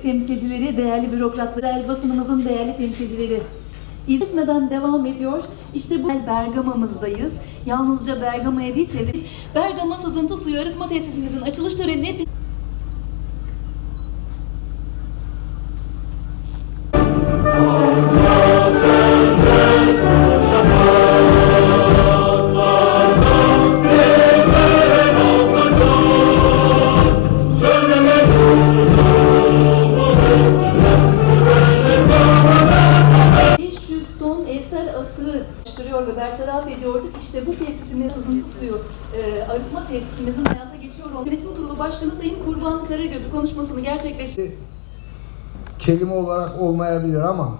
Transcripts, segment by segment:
temsilcileri, değerli bürokratlar, değerli basınımızın değerli temsilcileri. İzmeden devam ediyor. İşte bu Bergama'mızdayız. Yalnızca Bergama'ya değil çevresi. Bergama Sızıntı Suyu Arıtma Tesisimizin açılış törenine ...500 ton evsel atığı oluşturuyor ve bertaraf ediyorduk. İşte bu tesisimiz sızıntı suyu e, arıtma tesisimizin hayata geçiyor. Yönetim Kurulu Başkanı Sayın Kurban Karagöz konuşmasını gerçekleştirdi. kelime olarak olmayabilir ama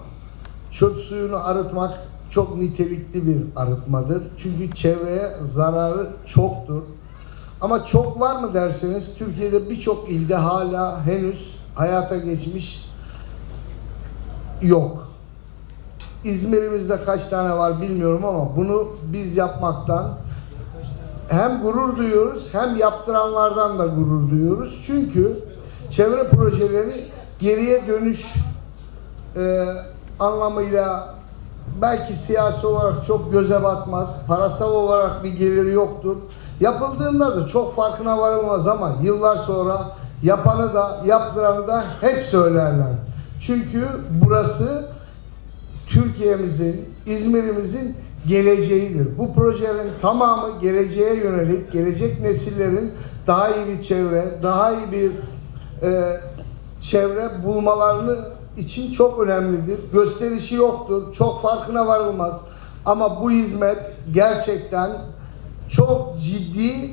çöp suyunu arıtmak çok nitelikli bir arıtmadır. Çünkü çevreye zararı çoktur. Ama çok var mı derseniz Türkiye'de birçok ilde hala henüz hayata geçmiş yok. İzmir'imizde kaç tane var bilmiyorum ama bunu biz yapmaktan hem gurur duyuyoruz hem yaptıranlardan da gurur duyuyoruz. Çünkü çevre projeleri geriye dönüş e, anlamıyla belki siyasi olarak çok göze batmaz. Parasal olarak bir geliri yoktur. Yapıldığında da çok farkına varılmaz ama yıllar sonra yapanı da yaptıranı da hep söylerler. Çünkü burası Türkiye'mizin, İzmir'imizin geleceğidir. Bu projelerin tamamı geleceğe yönelik, gelecek nesillerin daha iyi bir çevre, daha iyi bir e, çevre bulmalarını için çok önemlidir. Gösterişi yoktur, çok farkına varılmaz. Ama bu hizmet gerçekten çok ciddi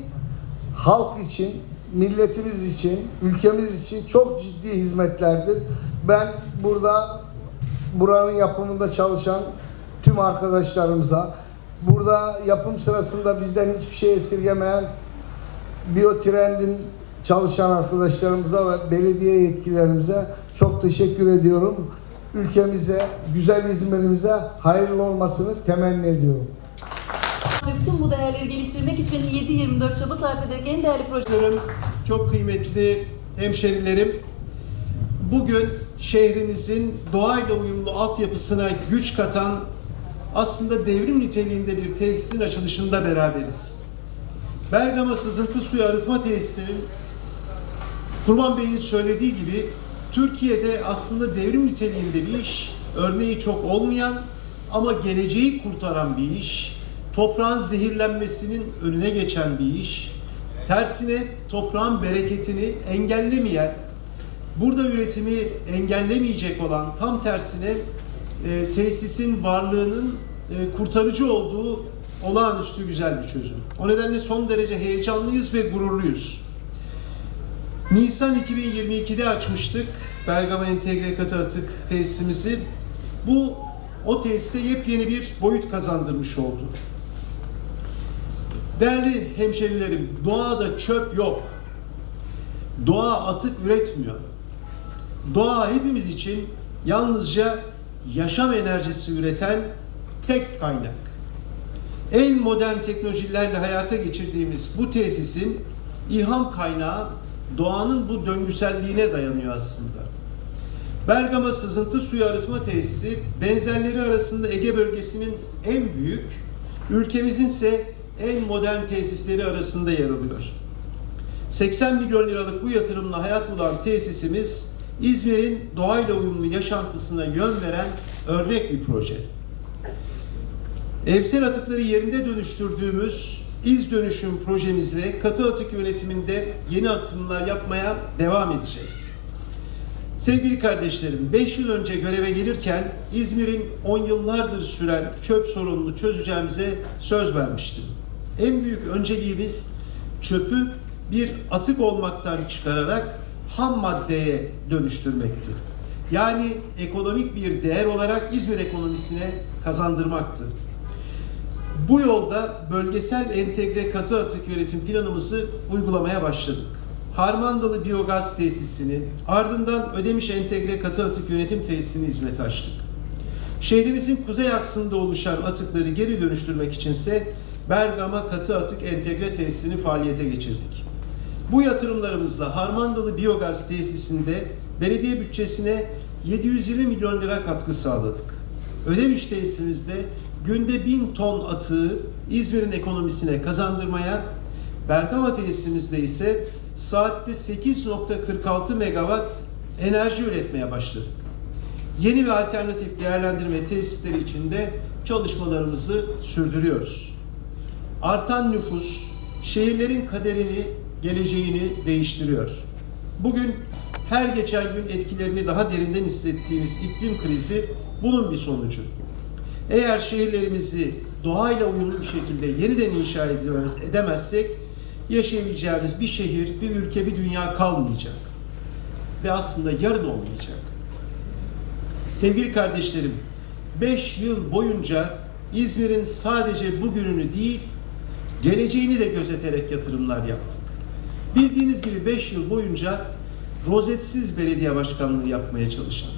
halk için, milletimiz için, ülkemiz için çok ciddi hizmetlerdir. Ben burada buranın yapımında çalışan tüm arkadaşlarımıza, burada yapım sırasında bizden hiçbir şey esirgemeyen Biotrend'in çalışan arkadaşlarımıza ve belediye yetkilerimize çok teşekkür ediyorum. Ülkemize, güzel İzmir'imize hayırlı olmasını temenni ediyorum. Bütün bu değerleri geliştirmek için 7-24 çaba sarf ederek en değerli proje Dostlarım, çok kıymetli hemşerilerim, bugün şehrimizin doğayla uyumlu altyapısına güç katan aslında devrim niteliğinde bir tesisin açılışında beraberiz. Bergama Sızıntı Suyu Arıtma Tesisi'nin Kurban Bey'in söylediği gibi Türkiye'de aslında devrim niteliğinde bir iş, örneği çok olmayan ama geleceği kurtaran bir iş, toprağın zehirlenmesinin önüne geçen bir iş, tersine toprağın bereketini engellemeyen, burada üretimi engellemeyecek olan tam tersine e, tesisin varlığının e, kurtarıcı olduğu olağanüstü güzel bir çözüm. O nedenle son derece heyecanlıyız ve gururluyuz. Nisan 2022'de açmıştık Bergama Entegre Katı Atık tesisimizi. Bu o tesise yepyeni bir boyut kazandırmış oldu. Değerli hemşerilerim, doğada çöp yok. Doğa atık üretmiyor. Doğa hepimiz için yalnızca yaşam enerjisi üreten tek kaynak. En modern teknolojilerle hayata geçirdiğimiz bu tesisin ilham kaynağı doğanın bu döngüselliğine dayanıyor aslında. Bergama Sızıntı Suyu Arıtma Tesisi benzerleri arasında Ege bölgesinin en büyük, ülkemizin ise en modern tesisleri arasında yer alıyor. 80 milyon liralık bu yatırımla hayat bulan tesisimiz İzmir'in doğayla uyumlu yaşantısına yön veren örnek bir proje. Evsel atıkları yerinde dönüştürdüğümüz İz Dönüşüm projemizle katı atık yönetiminde yeni atımlar yapmaya devam edeceğiz. Sevgili kardeşlerim, 5 yıl önce göreve gelirken İzmir'in 10 yıllardır süren çöp sorununu çözeceğimize söz vermiştim. En büyük önceliğimiz çöpü bir atık olmaktan çıkararak ham maddeye dönüştürmekti. Yani ekonomik bir değer olarak İzmir ekonomisine kazandırmaktı. Bu yolda bölgesel entegre katı atık yönetim planımızı uygulamaya başladık. Harmandalı biyogaz tesisini, ardından Ödemiş entegre katı atık yönetim tesisini hizmete açtık. Şehrimizin kuzey aksında oluşan atıkları geri dönüştürmek içinse Bergama katı atık entegre tesisini faaliyete geçirdik. Bu yatırımlarımızla Harmandalı biyogaz tesisinde belediye bütçesine 720 milyon lira katkı sağladık. Ödemiş tesisimizde günde 1000 ton atığı İzmir'in ekonomisine kazandırmaya, Bergama tesisimizde ise saatte 8.46 megawatt enerji üretmeye başladık. Yeni ve alternatif değerlendirme tesisleri içinde çalışmalarımızı sürdürüyoruz. Artan nüfus şehirlerin kaderini, geleceğini değiştiriyor. Bugün her geçen gün etkilerini daha derinden hissettiğimiz iklim krizi bunun bir sonucu. Eğer şehirlerimizi doğayla uyumlu bir şekilde yeniden inşa edemez- edemezsek yaşayabileceğimiz bir şehir, bir ülke, bir dünya kalmayacak. Ve aslında yarın olmayacak. Sevgili kardeşlerim, 5 yıl boyunca İzmir'in sadece bugününü değil, geleceğini de gözeterek yatırımlar yaptık. Bildiğiniz gibi 5 yıl boyunca rozetsiz belediye başkanlığı yapmaya çalıştım.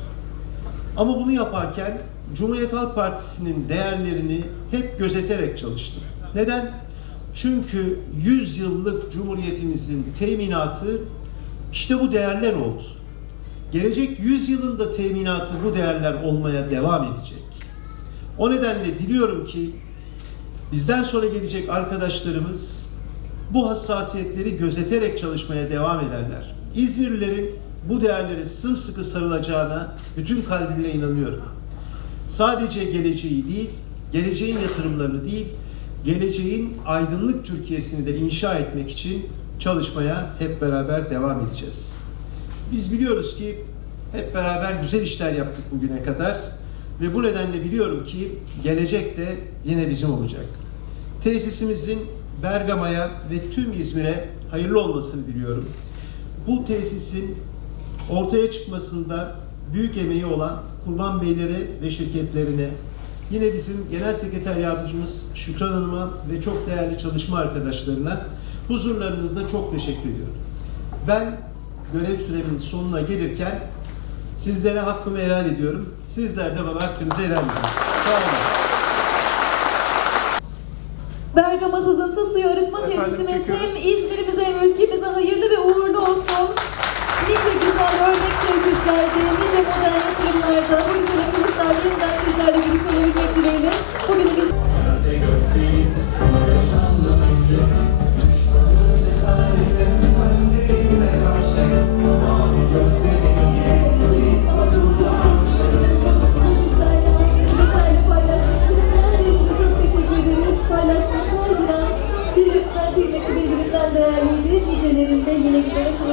Ama bunu yaparken Cumhuriyet Halk Partisi'nin değerlerini hep gözeterek çalıştım. Neden? Çünkü 100 yıllık Cumhuriyetimizin teminatı işte bu değerler oldu. Gelecek 100 yılında teminatı bu değerler olmaya devam edecek. O nedenle diliyorum ki bizden sonra gelecek arkadaşlarımız bu hassasiyetleri gözeterek çalışmaya devam ederler. İzmirlilerin bu değerlere sımsıkı sarılacağına bütün kalbimle inanıyorum. Sadece geleceği değil, geleceğin yatırımlarını değil, geleceğin aydınlık Türkiye'sini de inşa etmek için çalışmaya hep beraber devam edeceğiz. Biz biliyoruz ki hep beraber güzel işler yaptık bugüne kadar ve bu nedenle biliyorum ki gelecek de yine bizim olacak. Tesisimizin Bergama'ya ve tüm İzmir'e hayırlı olmasını diliyorum. Bu tesisin ortaya çıkmasında büyük emeği olan Kurban Beylere ve şirketlerine, yine bizim Genel Sekreter Yardımcımız Şükran Hanım'a ve çok değerli çalışma arkadaşlarına huzurlarınızda çok teşekkür ediyorum. Ben görev süremin sonuna gelirken sizlere hakkımı helal ediyorum. Sizler de bana hakkınızı helal edin. Sağ olun. Bergama Sızıntı Suyu Arıtma Tesisimiz hem İzmir'imize hem ülkemize hayırlı ve uğurlu olsun. Nice güzel örnek tesislerde, nice modern yatırımlarda, bu güzel açılışlar yeniden sizlerle birlikte olabilmek dileğiyle. Bugün biz bizlerle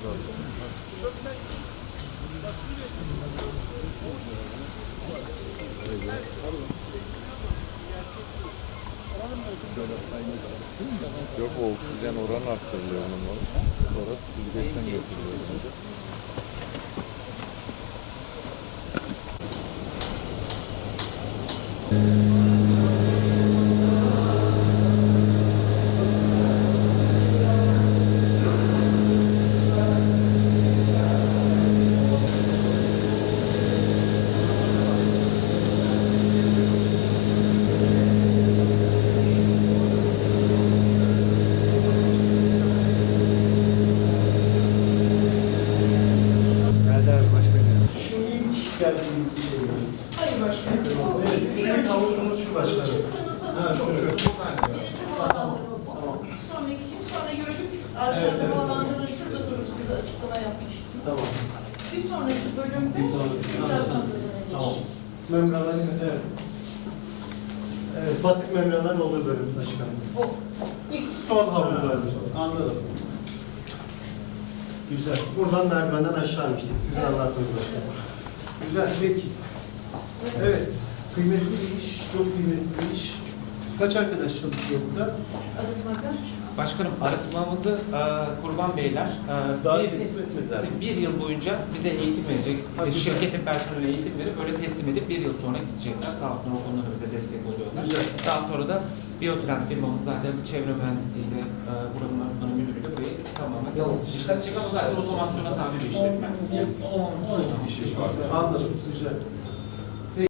Yok o oksijen oranı arttırılıyor onun. Sonra süzgeçten götürülüyor. Şu şu başkanım. Ha, şu. Sonraki, sonra gördük aşağıda bağlandığında şurada durup size açıklama yapmıştınız. Tamam. Bir sonraki bölümde filtrasyon bölümüne Tamam. Membranların evet. Evet, batık membranların olduğu bölüm başkanım. O. İlk son havuzlarımız. Anladım. Güzel. Buradan merdivenden aşağı inmiştik. Sizin anlattığınız başkanım. Güzel, peki. Evet, kıymetli bir iş, çok kıymetli bir iş. Kaç arkadaş çalışıyor burada? Arıtmada. Başkanım arıtmamızı e, Kurban Beyler e, Daha bir, teslim etmediler. bir yıl boyunca bize eğitim verecek. Ha, güzel. Şirketin personeline eğitim verip öyle teslim edip bir yıl sonra gidecekler. Sağ olsun o konuda bize destek oluyorlar. Güzel. Daha sonra da Biotrend firmamız zaten çevre mühendisiyle e, buranın arıtmanın müdürüyle burayı tamamen işletecek ama zaten otomasyona tabi bir işletme. Anladım. Güzel.